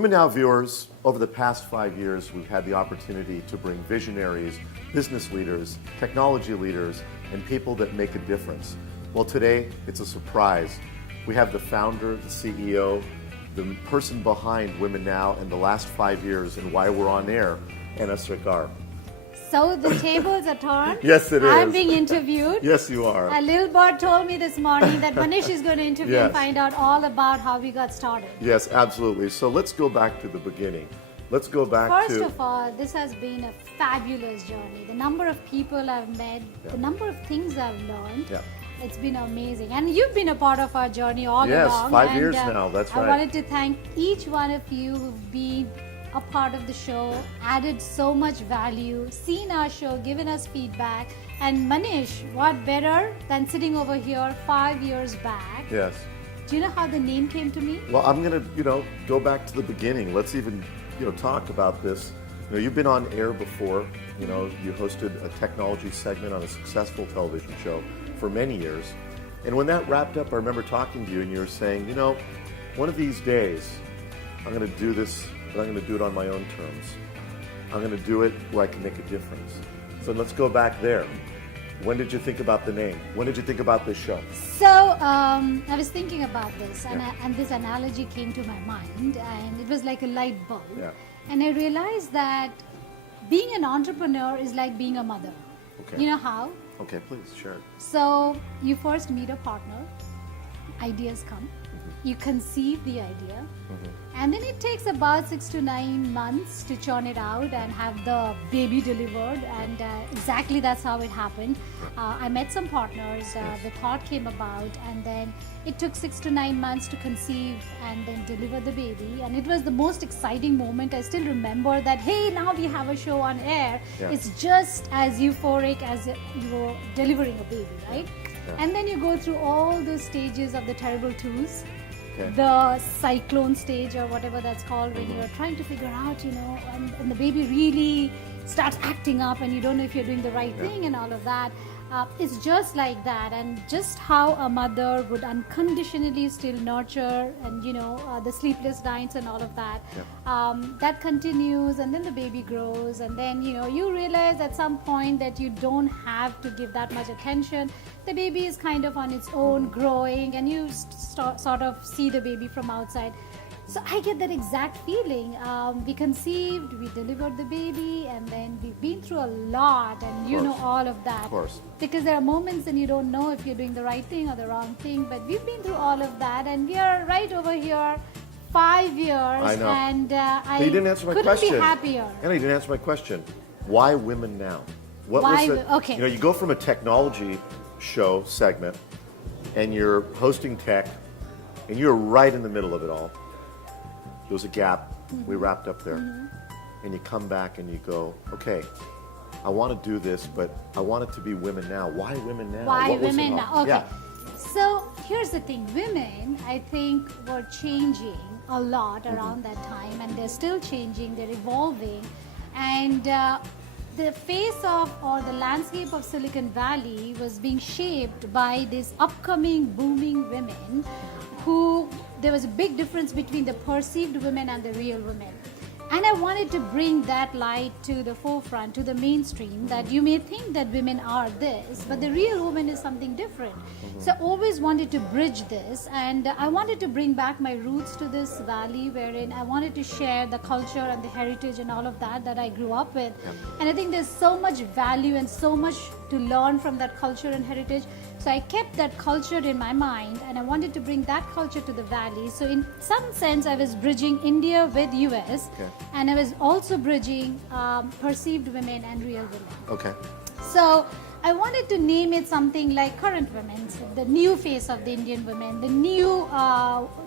Women Now viewers, over the past 5 years, we've had the opportunity to bring visionaries, business leaders, technology leaders, and people that make a difference. Well, today, it's a surprise. We have the founder, the CEO, the person behind Women Now in the last 5 years and why we're on air, Anna Srikar. So the tables are turned. Yes, it is. I'm being interviewed. Yes, you are. A little bird told me this morning that Manish is going to interview Yes. and find out all about how we got started. Yes, absolutely. So let's go back to the beginning. Let's go back First to... of all, this has been a fabulous journey. The number of people I've met, the number of things I've learned. Yeah. It's been amazing. And you've been a part of our journey all Yes, along. 5 years now, that's right. I wanted to thank each one of you who've been a part of the show, added so much value, seen our show, given us feedback. And Manish, what better than sitting over here 5 years back? Yes. Do you know how the name came to me? Well, I'm going to, go back to the beginning. Let's even, talk about this. You've been on air before. You hosted a technology segment on a successful television show for many years. And when that wrapped up, I remember talking to you and you were saying, one of these days, I'm going to do this, but I'm going to do it on my own terms. I'm going to do it where I can make a difference. So let's go back there. When did you think about the name? When did you think about this show? So I was thinking about this, and this analogy came to my mind, and it was like a light bulb. Yeah. And I realized that being an entrepreneur is like being a mother. Okay. You know how? Okay, please share it. So you first meet a partner, ideas come, you conceive the idea, and then it takes about 6 to 9 months to churn it out and have the baby delivered, and exactly that's how it happened. I met some partners, the thought came about, and then it took 6 to 9 months to conceive and then deliver the baby, and it was the most exciting moment. I still remember that, hey, now we have a show on air. Yeah. It's just as euphoric as you were delivering a baby, right? Yeah. And then you go through all those stages of the terrible twos. Okay. The cyclone stage or whatever that's called, when you're trying to figure out, and the baby really starts acting up and you don't know if you're doing the right thing and all of that. It's just like that, and just how a mother would unconditionally still nurture and the sleepless nights and all of that. That continues, and then the baby grows, and then you realize at some point that you don't have to give that much attention. The baby is kind of on its own growing, and you sort of see the baby from outside. So I get that exact feeling. We conceived, we delivered the baby, and then we've been through a lot, and you know all of that. Of course. Because there are moments when you don't know if you're doing the right thing or the wrong thing, but we've been through all of that, and we are right over here, 5 years, I know. and I But you didn't answer my couldn't question. be happier. Anna, you didn't answer my question. Why Women Now? What Why was it? okay. You go from a technology show segment, and you're hosting tech, and you're right in the middle of it all. There was a gap. We wrapped up there. And you come back and you go, okay, I want to do this, but I want it to be Women Now. Why Women Now? Why What was it women about? now? Okay. Yeah. So here's the thing. Women, I think, were changing a lot around that time, and they're still changing. They're evolving, and the face of or the landscape of Silicon Valley was being shaped by these upcoming booming women who there was a big difference between the perceived women and the real women. And I wanted to bring that light to the forefront, to the mainstream, that you may think that women are this, but the real woman is something different. So I always wanted to bridge this, and I wanted to bring back my roots to this valley, wherein I wanted to share the culture and the heritage and all of that I grew up with. And I think there's so much value and so much to learn from that culture and heritage. So I kept that culture in my mind, and I wanted to bring that culture to the valley. So in some sense, I was bridging India with US, and I was also bridging perceived women and real women. Okay. So I wanted to name it something like current women, so the new face of the Indian women, the new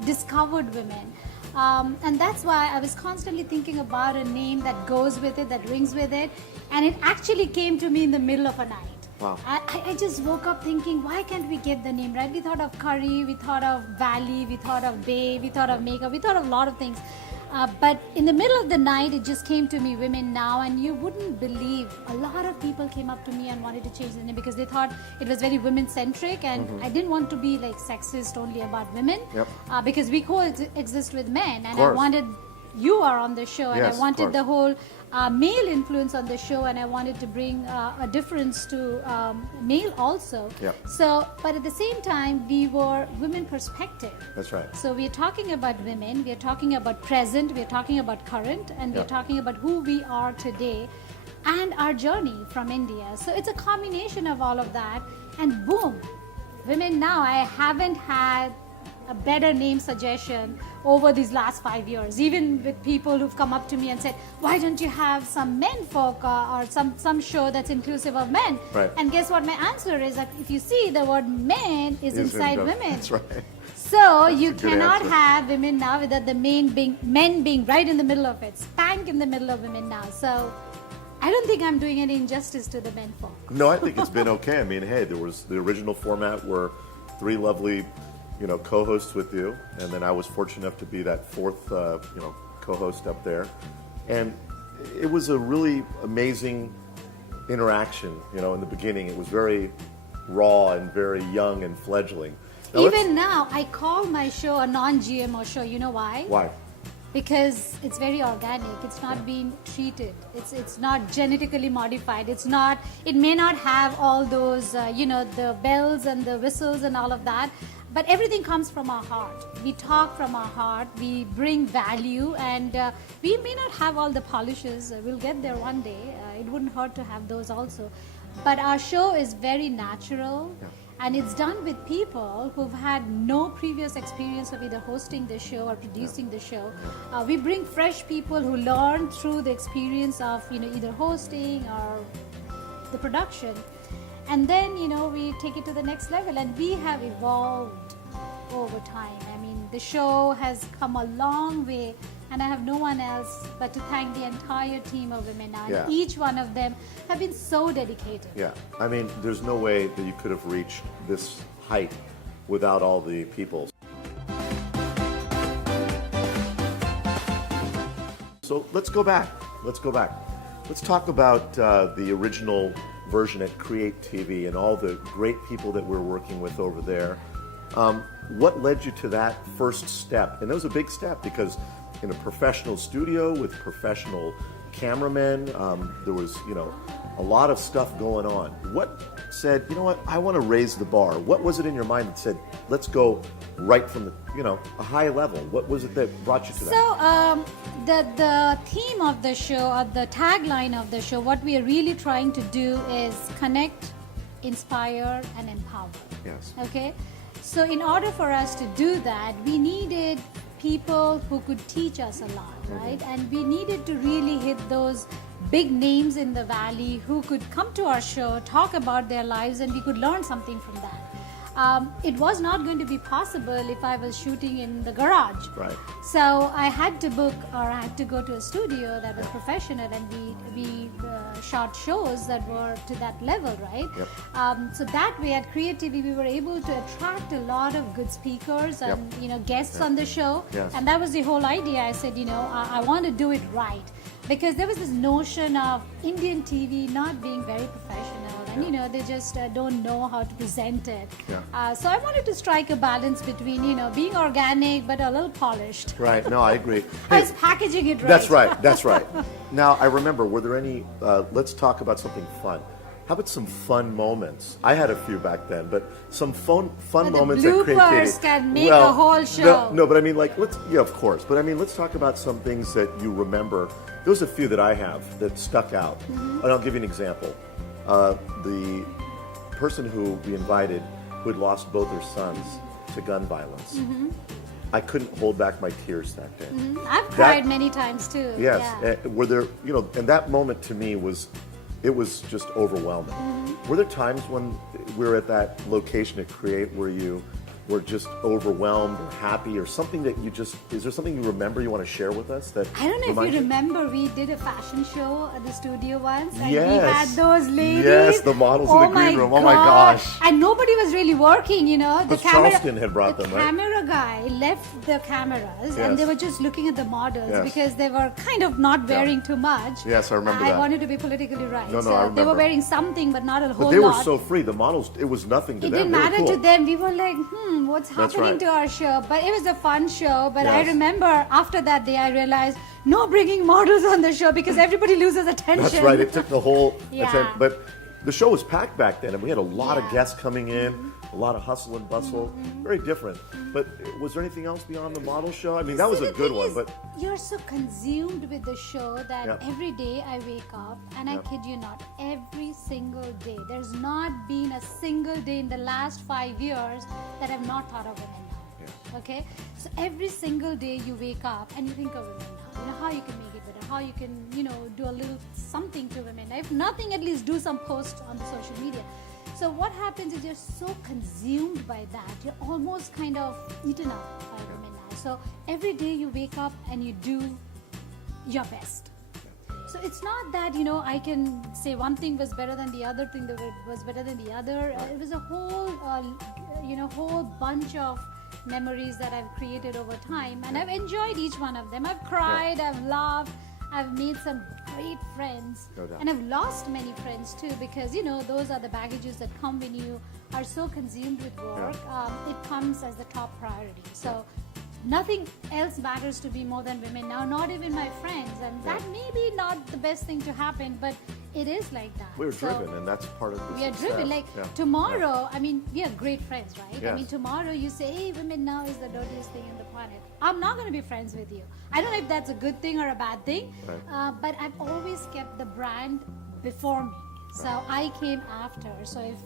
discovered women. And that's why I was constantly thinking about a name that goes with it, that rings with it. And it actually came to me in the middle of a night. Wow. I just woke up thinking, why can't we get the name right? We thought of curry, we thought of valley, we thought of bay, we thought of makeup, we thought of a lot of things. But in the middle of the night, it just came to me, Women Now, and you wouldn't believe, a lot of people came up to me and wanted to change the name because they thought it was very women-centric, and I didn't want to be like sexist only about women, because we coexist with men, and I wanted you are on the show, and Yes, I of wanted course. the whole male influence on the show, and I wanted to bring a difference to male also. Yeah. So, but at the same time, we were women perspective. That's right. So we are talking about women, we are talking about present, we are talking about current, and we Yeah. are talking about who we are today and our journey from India. So it's a combination of all of that, and boom, Women Now. I haven't had a better name suggestion over these last 5 years, even with people who've come up to me and said, why don't you have some men folk or some show that's inclusive of men? Right. And guess what my answer is? That if you see, the word men is inside women. That's right. So you a good cannot answer. have Women Now without the men being right in the middle of it, spank in the middle of Women Now. So I don't think I'm doing any injustice to the men folk. No, I think it's been okay. I mean, hey, there was the original format were 3 lovely, co-hosts with you, and then I was fortunate enough to be that 4th, co-host up there, and it was a really amazing interaction. In the beginning, it was very raw and very young and fledgling. Now, Even now, I call my show a non-GMO show. You know why? why? Because it's very organic. It's not being treated. It's not genetically modified. It may not have all those, the bells and the whistles and all of that. But everything comes from our heart. We talk from our heart. We bring value, and we may not have all the polishes. We'll get there one day. It wouldn't hurt to have those also. But our show is very natural. Yeah. And it's done with people who've had no previous experience of either hosting the show or producing the show. We bring fresh people who learn through the experience of either hosting or the production, and then we take it to the next level. And we have evolved over time. I mean, the show has come a long way, and I have no one else but to thank the entire team of Women Now. Yeah. And each one of them have been so dedicated. Yeah, I mean, there's no way that you could have reached this height without all the people. So let's go back. Let's talk about the original version at Create TV and all the great people that we're working with over there. What led you to that first step? And it was a big step because in a professional studio with professional cameramen, there was, a lot of stuff going on. What said, I want to raise the bar? What was it in your mind that said, let's go right from the, a high level? What was it that brought you to that? So the theme of the show, or the tagline of the show, what we are really trying to do is connect, inspire, and empower. Yes. Okay? So in order for us to do that, we needed people who could teach us a lot, right? And we needed to really hit those big names in the valley who could come to our show, talk about their lives, and we could learn something from that. It was not going to be possible if I was shooting in the garage. Right. So I had to book, or I had to go to a studio that was professional, and we shot shows that were to that level, right? Yep. So that way at Create TV, we were able to attract a lot of good speakers and guests on the show. Yes. And that was the whole idea. I said, I want to do it right, because there was this notion of Indian TV not being very professional, and they just don't know how to present it. Yeah. So I wanted to strike a balance between being organic but a little polished. Right. No, I agree. I was packaging it right. That's right. Now, I remember, were there any, let's talk about something fun. How about some fun moments? I had a few back then, but some fun But the moments at Create TV. bloopers can make a whole show. No, but I mean, of course. But I mean, let's talk about some things that you remember. There's a few that I have that stuck out. And I'll give you an example. The person who we invited, who had lost both her sons to gun violence, I couldn't hold back my tears that day. I've cried many times too. Yes. Yeah. Were there, and that moment to me was just overwhelming. Were there times when we were at that location at Create where you were just overwhelmed or happy, or something that is there something you remember you want to share with us? That I don't know if reminds you remember, we did a fashion show at the studio once, and we Yes. had those ladies. Yes, the models in the green room. Oh my gosh. And nobody was really working, The Because Charleston had brought them, right? The camera guy left the cameras, and they were just looking at the models Yes. because they were kind of not wearing too much. Yes, I remember I that. wanted to be politically right. No, so I they remember. were wearing something, but not a whole But they were lot. so free. The models, it was nothing to It them. didn't They were matter cool. to them. We were like, what's That's happening right. to our show? But it was a fun show. But I Yes. remember after that day, I realized no bringing models on the show because everybody loses attention. That's right. It took the whole. Yeah. But the show was packed back then, and we had a lot of Yeah. guests coming in, a lot of hustle and bustle. Very different. But was there anything else beyond the model show? I mean, that was See, a the good thing one. is, But you're so consumed with the show that Yeah. every day I wake up, and I Yeah. kid you not, every single day. There's not been a single day in the last 5 years that I've not thought of women now. Yeah. Okay, so every single day you wake up and you think of women now. You know how you can make it better, how you can do a little something to women. If nothing, at least do some posts on the social media. So what happens is you're so consumed by that, you're almost kind of eaten up by women now. So every day you wake up and you do your best. So it's not that I can say one thing was better than the other thing that was better than the other. It was a whole bunch of memories that I've created over time, and I've enjoyed each one of them. I've cried, I've laughed, I've made some great friends, No doubt. and I've lost many friends too, because those are the baggages that come when you are so consumed with work. It comes as the top priority. So nothing else matters to me more than women now, not even my friends, and that may be not the best thing to happen, but it is like that. we're So driven, and that's part of the we are success. driven. Like Yeah. tomorrow, I mean, we are great friends, right? I Yes. mean, tomorrow you say, hey, women now is the dirtiest thing on the planet. I'm not going to be friends with you. I don't know if that's a good thing or a bad thing, Right. but I've always kept the brand before me. So I came after. So if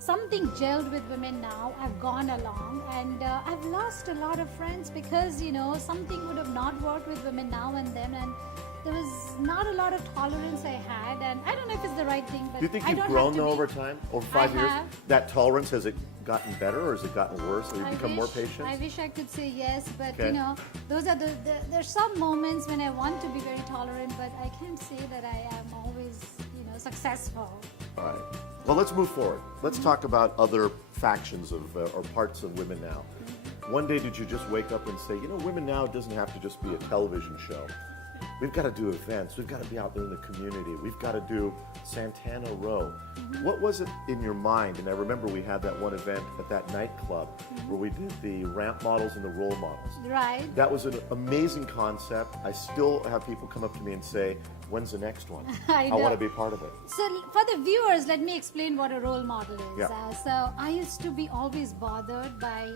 something gelled with women now, I've gone along, and I've lost a lot of friends because something would have not worked with women now and then, and there was not a lot of tolerance I had, and I don't know if it's the right thing, but Do you think I you've don't grown have to though be- over time, over 5 I years? have. That tolerance, has it gotten better or has it gotten worse? Have you I become more wish- patient? I wish I could say yes, but Okay. those are there's some moments when I want to be very tolerant, but I can't say that I am always successful. All right. Well, let's move forward. Let's talk about other factions of or parts of Women Now. One day, did you just wake up and say, Women Now doesn't have to just be a television show. We've got to do events. We've got to be out there in the community. We've got to do Santana Row. What was it in your mind? And I remember we had that one event at that nightclub where we did the ramp models and the role models. Right. That was an amazing concept. I still have people come up to me and say, when's the next one? I want know. to be part of it. So for the viewers, let me explain what a role model is. Yeah. So I used to be always bothered by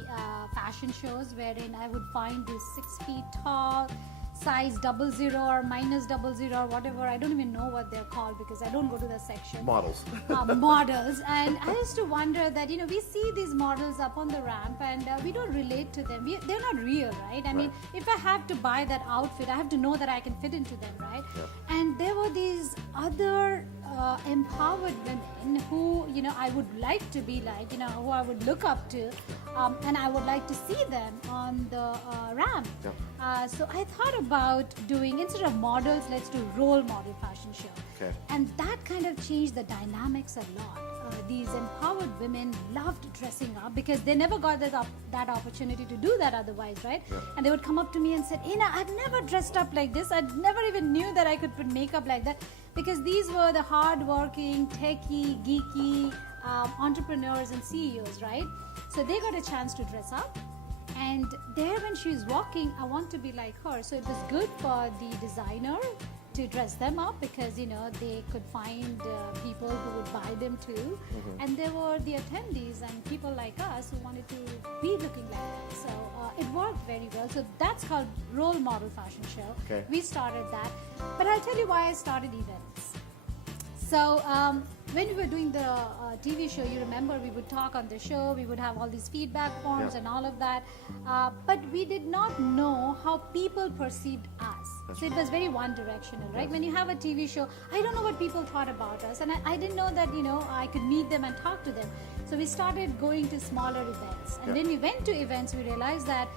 fashion shows wherein I would find these 6 feet tall, size 00 or minus 00 or whatever. I don't even know what they're called because I don't go to the section. Models. Models. And I used to wonder that, we see these models up on the ramp and we don't relate to them. They're not real, right? I mean, if I have to buy that outfit, I have to know that I can fit into them, right? Yeah. And there were these other empowered women who, I would like to be like, who I would look up to, and I would like to see them on the ramp. Yep. So I thought about doing, instead of models, let's do role model fashion show. Okay. And that kind of changed the dynamics a lot. These empowered women loved dressing up because they never got that opportunity to do that otherwise, right? Yeah. And they would come up to me and said, Ina, I've never dressed up like this. I never even knew that I could put makeup like that, because these were the hardworking, techie, geeky entrepreneurs and CEOs, right? So they got a chance to dress up. And there when she's walking, I want to be like her. So it was good for the designer to dress them up because, they could find people who would buy them too. And there were the attendees and people like us who wanted to be looking like that. So it worked very well. So that's called role model fashion show. Okay. We started that. But I'll tell you why I started events. So when we were doing the TV show, you remember we would talk on the show, we would have all these feedback forms and all of that, but we did not know how people perceived us. So it was very one-directional, right? When you have a TV show, I don't know what people thought about us, and I didn't know that, I could meet them and talk to them. So we started going to smaller events, and when we went to events, we realized that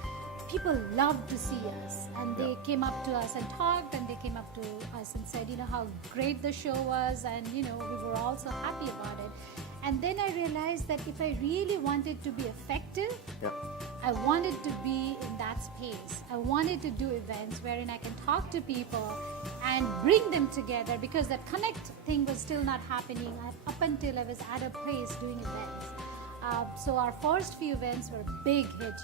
people loved to see us, and they came up to us and talked, and they came up to us and said, how great the show was, and we were all so happy about it. And then I realized that if I really wanted to be effective, I wanted to be in that space. I wanted to do events wherein I can talk to people and bring them together, because that connect thing was still not happening up until I was at a place doing events. So our first few events were a big hit,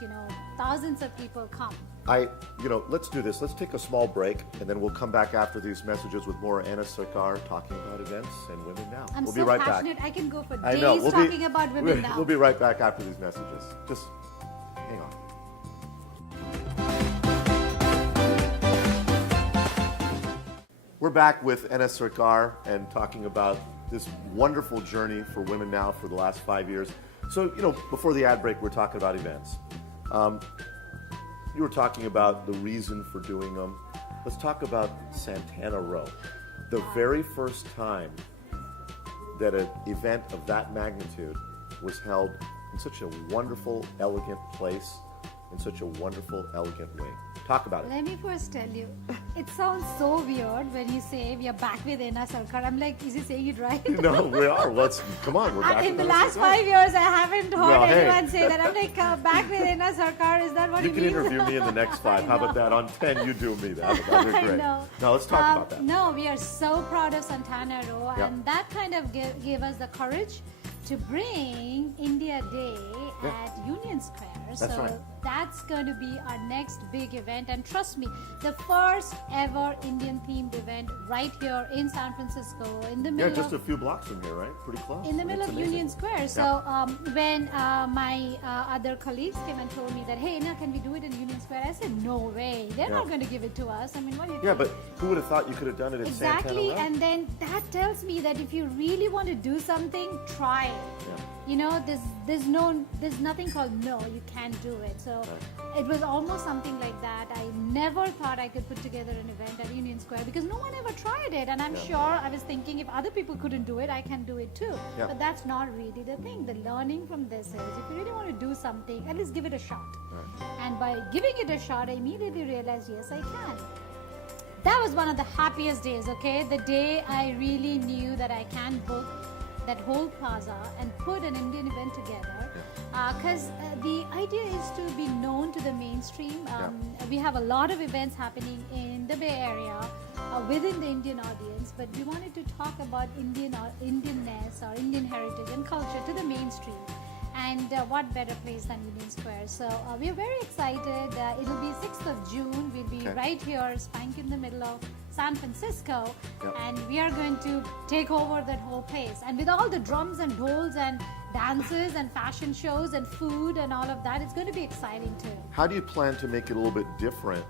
thousands of people come. Let's do this. Let's take a small break, and then we'll come back after these messages with more Anna Sarkar talking about events and Women Now. We'll be right passionate. back. I can go for I days know. talking about Women Now. We'll be right back after these messages. Just hang on. We're back with Anna Sarkar and talking about this wonderful journey for Women Now for the last 5 years. So, before the ad break, we're talking about events. You were talking about the reason for doing them. Let's talk about Santana Row. The very first time that an event of that magnitude was held in such a wonderful, elegant place, in such a wonderful, elegant way. Talk about it. Let me first tell you, it sounds so weird when you say we are back with Anna Sarkar. I'm like, is he saying it right? No, we are. Come on, we're back. In with the Anna last Sarkar. 5 years, I haven't heard Hey. anyone say that. I'm like, back with Anna Sarkar, is that what You it can means? interview me in the next 5. How about that? On 10, you do me. That'd be I great. know. Now, let's talk about that. No, we are so proud of Santana Row, Yeah. and that kind of gave us the courage to bring India Day at Union Square. That's so right. that's going to be our next big event, and trust me, the first ever Indian themed event right here in San Francisco, in the middle Just of a few blocks from here, right? Pretty close. in the middle It's of amazing. Union Square. So when my other colleagues came and told me that, hey, Ina, can we do it in Union Square? I said, no way. They're not going to give it to us. I mean, what do you Yeah, think? but who would have thought you could have done it in Santana Exactly, Row? and then that tells me that if you really want to do something, try it. Yeah. There's nothing called no, you can't do it. So it was almost something like that. I never thought I could put together an event at Union Square because no one ever tried it, and I'm sure I was thinking if other people couldn't do it, I can do it too. Yeah. But that's not really the thing. The learning from this is if you really want to do something, at least give it a shot. And by giving it a shot, I immediately realized, yes, I can. That was one of the happiest days, okay? The day I really knew that I can book that whole plaza and put an Indian event together. Because the idea is to be known to the mainstream. We have a lot of events happening in the Bay Area within the Indian audience, but we wanted to talk about Indianness or Indian heritage and culture to the mainstream. And what better place than Union Square? So we are very excited. It'll be 6th of June. We'll be right here, spank in the middle of San Francisco, and we are going to take over that whole place. And with all the drums and dolls and dances and fashion shows and food and all of that, it's going to be exciting too. How do you plan to make it a little bit different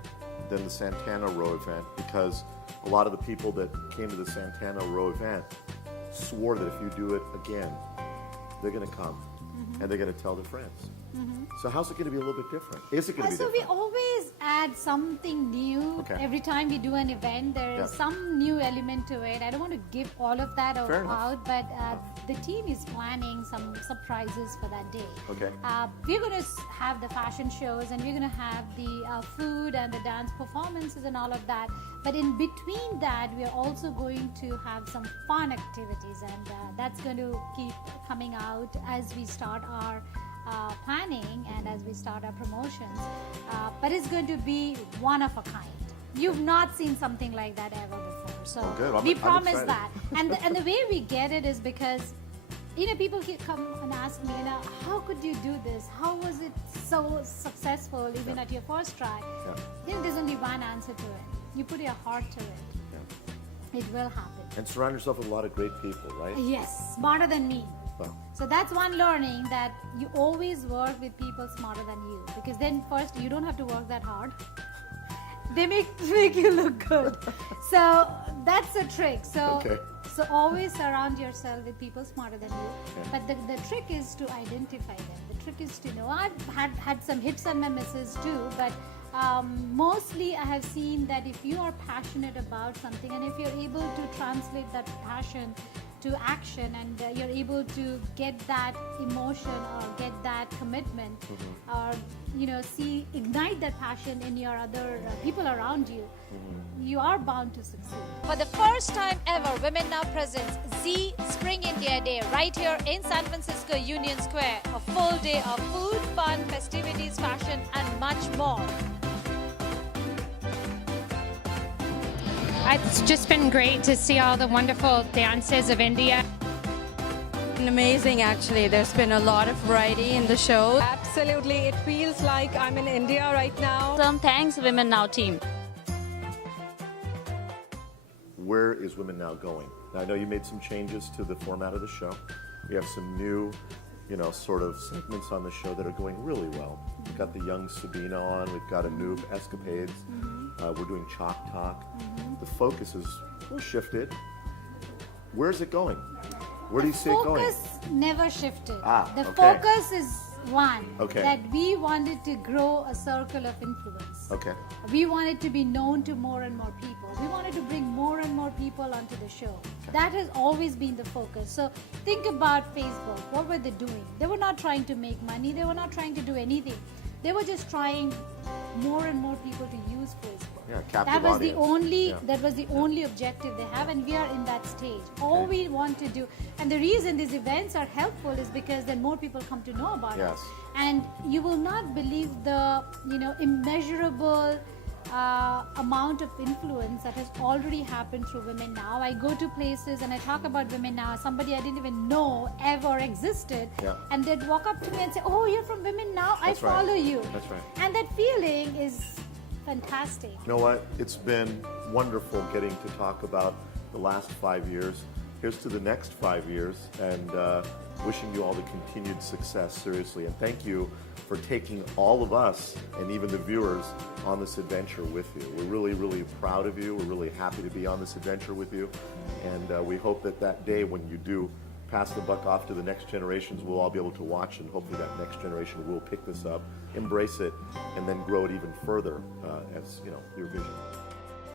than the Santana Row event? Because a lot of the people that came to the Santana Row event swore that if you do it again, they're going to come. And they're going to tell their friends. So how's it going to be a little bit different? Is it going to be So different? we always add something new every time we do an event. There is some new element to it. I don't want to give all of that out, but the team is planning some surprises for that day. Okay. We're going to have the fashion shows, and we're going to have the food and the dance performances and all of that. But in between that, we are also going to have some fun activities, and that's going to keep coming out as we start our planning and as we start our promotions. But it's going to be one of a kind. You've not seen something like that ever before. So we promise excited. that. And the way we get it is because people come and ask me, how could you do this? How was it so successful even at your first try? There's only one answer to it. You put your heart to it. It will happen. And surround yourself with a lot of great people, right? Yes, smarter than me. Well, So that's one learning, that you always work with people smarter than you, because then first you don't have to work that hard. They make you look good. So that's a trick. So always surround yourself with people smarter than you. But the trick is to identify them. The trick is to know. I've had some hits and misses too, but mostly I have seen that if you are passionate about something, and if you're able to translate that passion to action, and you're able to get that emotion or get that commitment, or ignite that passion in your other people around you, you are bound to succeed. For the first time ever, Women Now presents Z Spring India Day right here in San Francisco Union Square. A full day of food, fun, festivities, fashion, and much more. It's just been great to see all the wonderful dances of India. been amazing, actually. There's been a lot of variety in the show. Absolutely. It feels like I'm in India right now. Thanks, WomenNow team. Where is Women Now going? Now, I know you made some changes to the format of the show. We have some new, sort of segments on the show that are going really well. We've got the young Sabina on. We've got a new Escapades. We're doing Chalk Talk. The focus is shifted. Where's it going? Where do you see it going? Focus never shifted. The okay. focus is one, Okay. that we wanted to grow a circle of influence. Okay. We wanted to be known to more and more people. We wanted to bring more and more people onto the show. That has always been the focus. So think about Facebook. What were they doing? They were not trying to make money. They were not trying to do anything. They were just trying more and more people to use Facebook. Yeah, captive That was the audience. only Yeah. that was the only objective they have, and we are in that stage. All we want to do, and the reason these events are helpful is because then more people come to know about Yes. it. And you will not believe the immeasurable amount of influence that has already happened through Women Now. I go to places and I talk about Women Now. Somebody I didn't even know ever existed, Yeah. and they'd walk up to me and say, "Oh, you're from Women Now. That's I right. follow you." That's right. And that feeling is fantastic. You know what? It's been wonderful getting to talk about the last 5 years. Here's to the next 5 years, and wishing you all the continued success, seriously. And thank you for taking all of us and even the viewers on this adventure with you. We're really, really proud of you. We're really happy to be on this adventure with you. And we hope that that day when you do pass the buck off to the next generations, we'll all be able to watch, and hopefully that next generation will pick this up, embrace it, and then grow it even further as your vision.